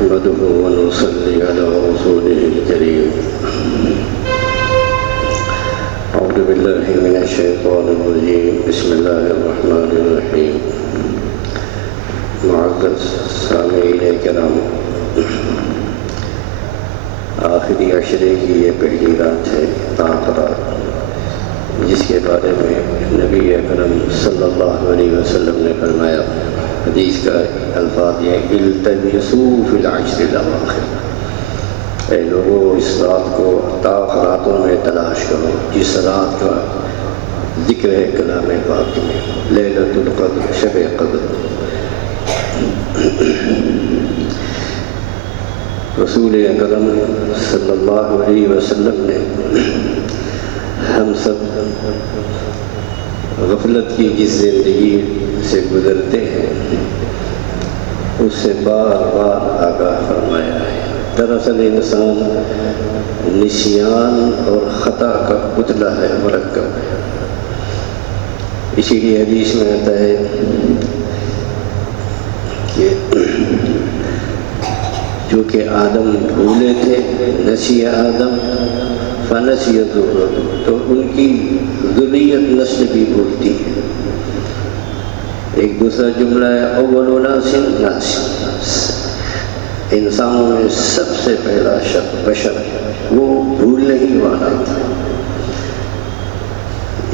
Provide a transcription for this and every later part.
نحمده ونصلي على رسوله الكريم. أعوذ بالله من الشيطان الرجيم. بسم الله الرحمن الرحيم. معزز سامعین کرام، آخری عشرے کی یہ پہلی رات ہے تاخرات، جس کے بارے میں نبی اکرم صلی اللہ علیہ وسلم نے فرمایا، حدیث کا الفاظ یہ التمسوا فی العشر الاواخر، اے لوگوں اس رات کو تاخراتوں میں تلاش کرو جس رات کا ذکر ہے کلام پاک میں، لیلۃ القدر، شب قدر۔ رسول اکرم صلی اللہ علیہ وسلم نے ہم سب غفلت کی جس زندگی سے گزرتے ہیں اس سے بار بار آگاہ فرمایا ہے۔ دراصل انسان نسیان اور خطا کا پتلا ہے، مرکب ہے۔ اسی لیے حدیث میں آتا ہے کہ جو کہ آدم بھولے تھے، نسی آدم فنسی ذریۃ، تو ان کی ذریت نسل بھی بھولتی ہے۔ ایک دوسرا جملہ ہے اول ناس ناس، انسانوں میں سب سے پہلا بشر وہ بھولنے ہی والا تھا۔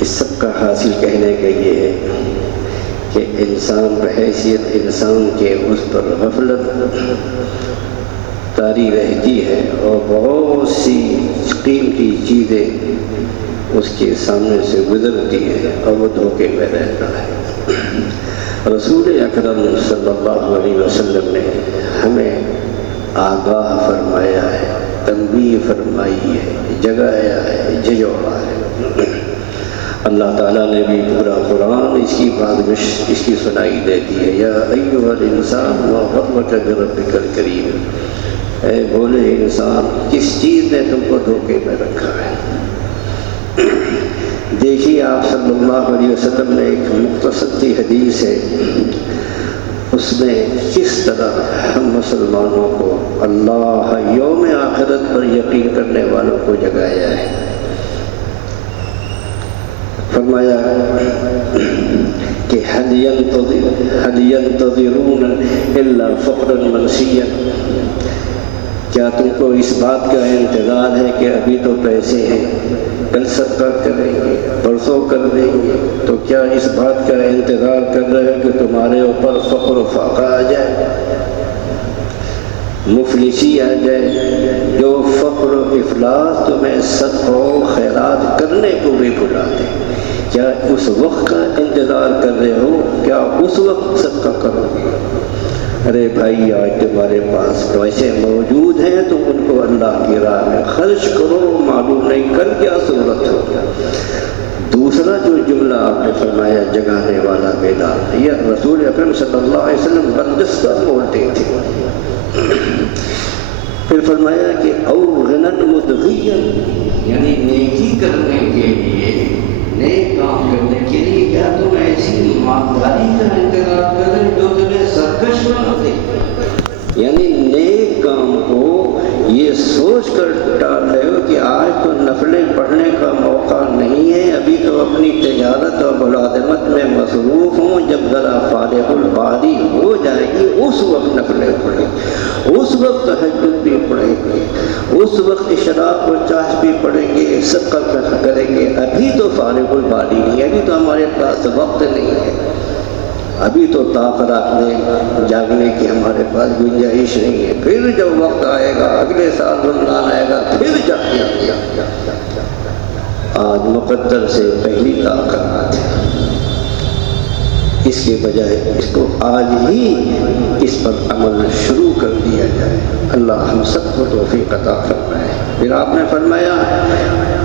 اس سب کا حاصل کہنے کا یہ ہے کہ انسان بحیثیت انسان کے اس پر غفلت طاری رہتی ہے اور بہت سی قیمتی چیزیں اس کے سامنے سے گزرتی ہیں اور وہ دھوکے میں رہتا ہے۔ رسول اکرم صلی اللہ علیہ وسلم نے ہمیں آگاہ فرمایا ہے، تنبیہ فرمائی ہے، جگایا ہے، جھجوڑا ہے۔ اللہ تعالیٰ نے بھی پورا قرآن اس کی بازگش اس کی سنائی دیتی ہے، یا ایھا الانسان ما غرک بربک الکریم، اے بولے انسان کس چیز نے تم کو دھوکے میں رکھا ہے۔ دیکھیے آپ صلی اللہ علیہ وسلم نے ایک مختصر سی حدیث ہے، اس میں کس طرح ہم مسلمانوں کو اللہ یوم آخرت پر یقین کرنے والوں کو جگایا ہے۔ فرمایا کہ هل ينتظرون الا فقرا منسيا، کیا تم کو اس بات کا انتظار ہے کہ ابھی تو پیسے ہیں، کل صدقہ کریں گے، پرسوں کر دیں گے، تو کیا اس بات کا انتظار کر رہے ہیں کہ تمہارے اوپر فقر و فاقہ آ جائے، مفلسی آ جائے؟ جو فقر و افلاس تمہیں صدقہ و خیرات کرنے کو بھی بھلا دے، کیا اس وقت کا انتظار کر رہے ہو؟ کیا اس وقت صدقہ کرو گے؟ ارے بھائی آج تمہارے پاس پیسے موجود ہیں تو ان کو اللہ کی راہ میں خرچ کرو، معلوم نہیں کل کیا صورت ہو۔ دوسرا جو جملہ آپ نے فرمایا جگانے والا بیدار، یہ رسول اکرم صلی اللہ علیہ وسلم برجستہ بولتے تھے۔ پھر فرمایا کہ او غنا مدغیا، یعنی نیکی کرنے کے لیے، نیک کام کرنے کے لیے کیا تم ایسی مالداری کا انتظار کریں جو تمہیں سرکش بنا دے؟ یعنی نیک کام کو یہ سوچ کر ڈال رہے ہو کہ آج تو نفلیں پڑھنے کا موقع نہیں ہے، ابھی تو اپنی تجارت اور ملازمت میں مصروف ہوں، جب ذرا فارغ الباری ہو جائے گی اس وقت نفلیں پڑھیں، اس وقت تہجد بھی پڑھیں گے، اس وقت شراب و چاش بھی پڑھیں گے، صدقہ کریں گے۔ ابھی تو فارغ الباری نہیں ہے، ابھی تو ہمارے پاس وقت نہیں ہے، ابھی تو طاقت میں جاگنے کی ہمارے پاس گنجائش نہیں ہے۔ پھر جب وقت آئے گا، اگلے سال رمضان آئے گا، پھر جاگیں گے۔ آج مقدر سے پہلی طاقت ہے، اس کے بجائے اس کو آج ہی اس پر عمل شروع کر دیا جائے۔ اللہ ہم سب کو توفیق عطا فرمائے۔ پھر آپ نے فرمایا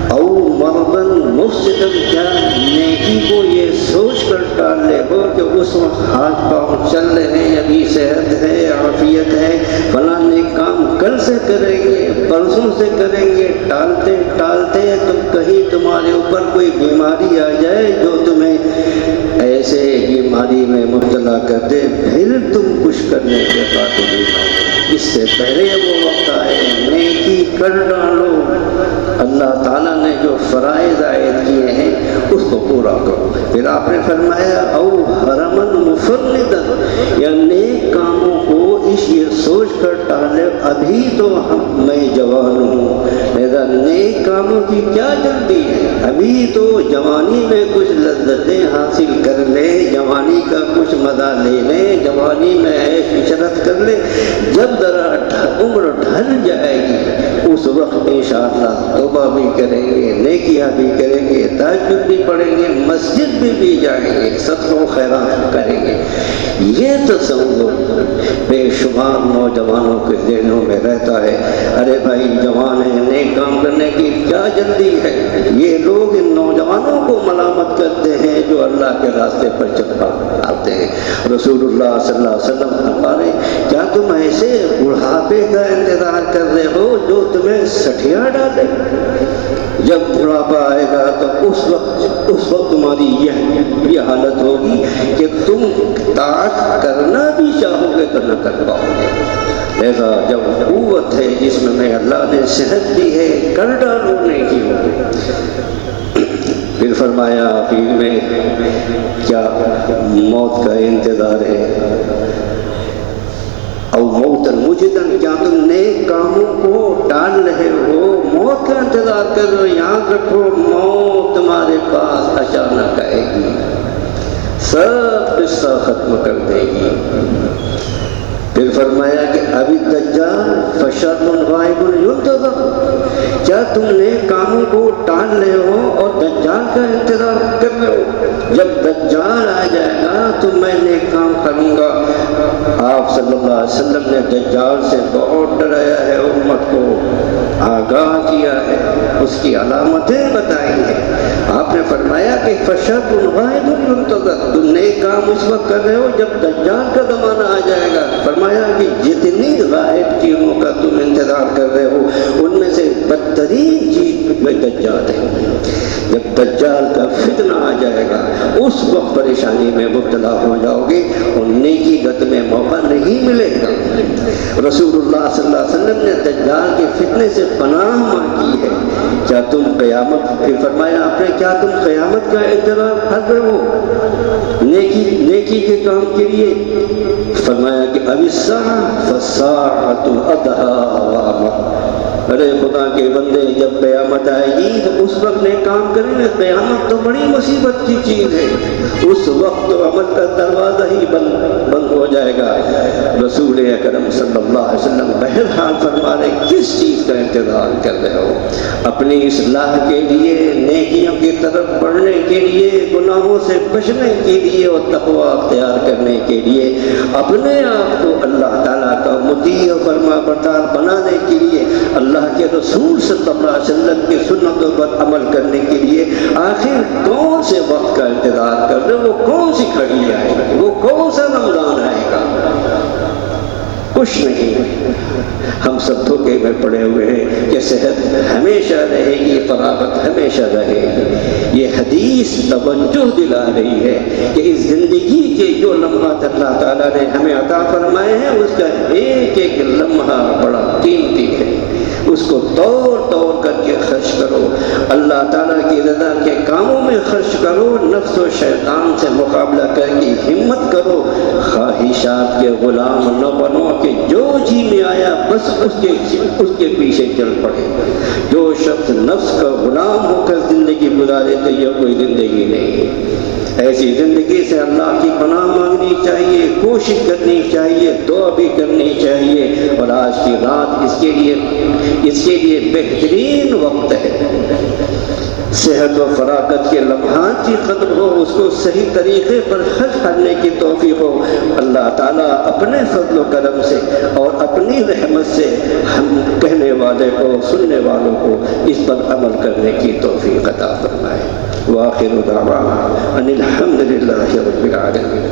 او مرضاً مفسداً، کیا نیکی کو یہ سوچ کر ڈال لے ہو کہ اس وقت ہاتھ پاؤں چل رہے ہیں، ابھی صحت ہے، عافیت ہے، فلاں نیک کام کل سے کریں گے، پرسوں سے کریں گے، ٹالتے ٹالتے تم کہیں تمہارے اوپر کوئی بیماری آ جائے جو تمہیں ایسے بیماری میں مبتلا کر دے، پھر تم کچھ کرنے کے قابل نہ ہو۔ اس سے پہلے وہ وقت آئے نیکی کر ڈالو، اللہ تعالیٰ نے جو فرائض عائد کیے ہیں اس کو پورا کرو۔ پھر آپ نے فرمایا او حرمن مفردن، یا نیک کاموں کو اس یہ سوچ کر ٹالے ابھی تو میں جوان ہوں، لہذا نیک کاموں کی کیا جلدی ہے، ابھی تو جوانی میں کچھ لذتیں حاصل کر لیں، جوانی کا کچھ مزہ لے لیں، جوانی میں عیش عشرت کر لیں، جب ذرا عمر ڈھل جائے گی اس وقت انشاءاللہ توبہ بھی کریں گے، نیکیاں بھی کریں گے، تہجد بھی پڑھیں گے، مسجد بھی جائیں گے، صدقہ و خیرات کریں گے۔ یہ تصور بے شمار نوجوانوں کے ذہنوں میں رہتا ہے، ارے بھائی جوان ہیں، نیک کام کرنے کی کیا جلدی ہے۔ یہ لوگ ان نوجوانوں کو ملامت کرتے ہیں جو اللہ کے راستے پر چل آتے ہیں۔ رسول اللہ صلی اللہ علیہ وسلم فرماتے ہیں کیا تم ایسے بڑھاپے کا انتظار کر رہے ہو جو تمہیں سٹھیا ڈالے؟ جب بڑھاپا آئے گا تو اس وقت تمہاری یہ حالت ہوگی کہ تم طاعت کرنا بھی چاہو گے تو نہ کر پاؤ گے۔ لہذا جب قوت ہے جسم میں، اللہ نے صحت دی ہے، کر ڈالو نیکی ہوگی۔ پھر فرمایا آخر میں کیا موت کا انتظار ہے؟ او موتن مجدن، کیا تم نیک کاموں کو ٹال رہے ہو، موت کا انتظار کر رہے ہو؟ یاد رکھو موت تمہارے پاس اچانک آئے گی، سب قصہ ختم کر دے گی۔ پھر فرمایا کہ ابھی دجال فشر غائب ينتظر، کیا تم نیک کاموں کو ٹال رہے ہو اور دجال کا انتظار کر رہے ہو؟ جب دجال آ جائے گا تو میں نیک کام کروں گا۔ آپ صلی اللہ علیہ وسلم نے دجال سے بہت ڈرایا ہے، امت کو آگاہ کیا ہے، اس کی علامتیں بتائی ہیں۔ آپ نے فرمایا کہ فشر غائب ينتظر، تم نیک کام اس وقت کر رہے ہو جب دجال کا زمانہ آ جائے گا۔ فرمایا کہ جتنی غائب چیزوں کا تم انتظار کر رہے ہو ان میں سے بدترین چیز میں دجال ہے۔ جب دجال کا فتنہ آ جائے گا اس وقت پریشانی میں مبتلا ہو جاؤ گے اور نیکی کا تمہیں موقع نہیں ملے گا۔ رسول اللہ صلی اللہ علیہ وسلم نے دجال کے فتنے سے پناہ مانگی ہے۔ کیا تم قیامت، پھر فرمایا آپ نے کیا تم قیامت کا انتظار کر رہے ہو نیکی کے کام کے لیے؟ فرمایا کہ اب الساعۃ فالساعۃ ادھیٰ وامر، ارے خدا کے بندے جب قیامت آئے گی تو اس وقت نیک کام کریں گے، قیامت تو بڑی مصیبت کی چیز ہے، اس وقت تو عمل کا دروازہ ہی بند ہو جائے گا۔ رسول اکرم صلی اللہ علیہ وسلم بہرحال فرما رہے کس چیز کا انتظار کر رہے ہو؟ اپنی اصلاح کے لیے، نیکیوں کی طرف بڑھنے کے لیے، گناہوں سے بچنے کے لیے اور تقوی اختیار کرنے کے لیے، اپنے آپ کو اللہ تعالیٰ کا مطیع و فرما بردار بنانے کے لیے، اللہ کے رسول صلی اللہ علیہ وسلم کی سنتوں پر عمل کرنے کے لیے آخر کون سے وقت کا انتظار کر رہے؟ وہ کون سی گھڑی آئے گی؟ وہ کون سا رمضان آئے گا؟ کچھ نہیں۔ ہم سب دھوکے میں پڑے ہوئے ہیں کہ صحت ہمیشہ رہے گی، فراغت ہمیشہ رہے گی۔ یہ حدیث توجہ دلا رہی ہے کہ اس زندگی کے جو لمحات اللہ تعالیٰ نے ہمیں عطا فرمائے ہیں اس کا ایک ایک لمحہ بڑا قیمتی ہے، اس کو توڑ توڑ کر کے خرچ کرو، اللہ تعالیٰ کی رضا کے کاموں میں خرچ کرو، نفس و شیطان سے مقابلہ کر کی ہمت کرو، خواہشات کے غلام نہ بنو کہ جو جی میں آیا بس اس کے پیچھے چل پڑے۔ جو شخص نفس کا غلام ہو کر زندگی گزارے تو یہ کوئی زندگی نہیں ہے۔ ایسی زندگی سے اللہ کی پناہ مانگنی چاہیے، کوشش کرنی چاہیے، دعا بھی کرنی چاہیے، اور آج کی رات اس کے لیے بہترین وقت ہے۔ صحت و فراغت کے لمحات کی قدر ہو، اس کو صحیح طریقے پر خرچ کرنے کی توفیق ہو۔ اللہ تعالیٰ اپنے فضل و کرم سے اور اپنی رحمت سے ہم کہنے والے کو، سننے والوں کو اس پر عمل کرنے کی توفیق عطا فرمائے۔ وآخر دعوانا ان الحمد للہ رب العالمین۔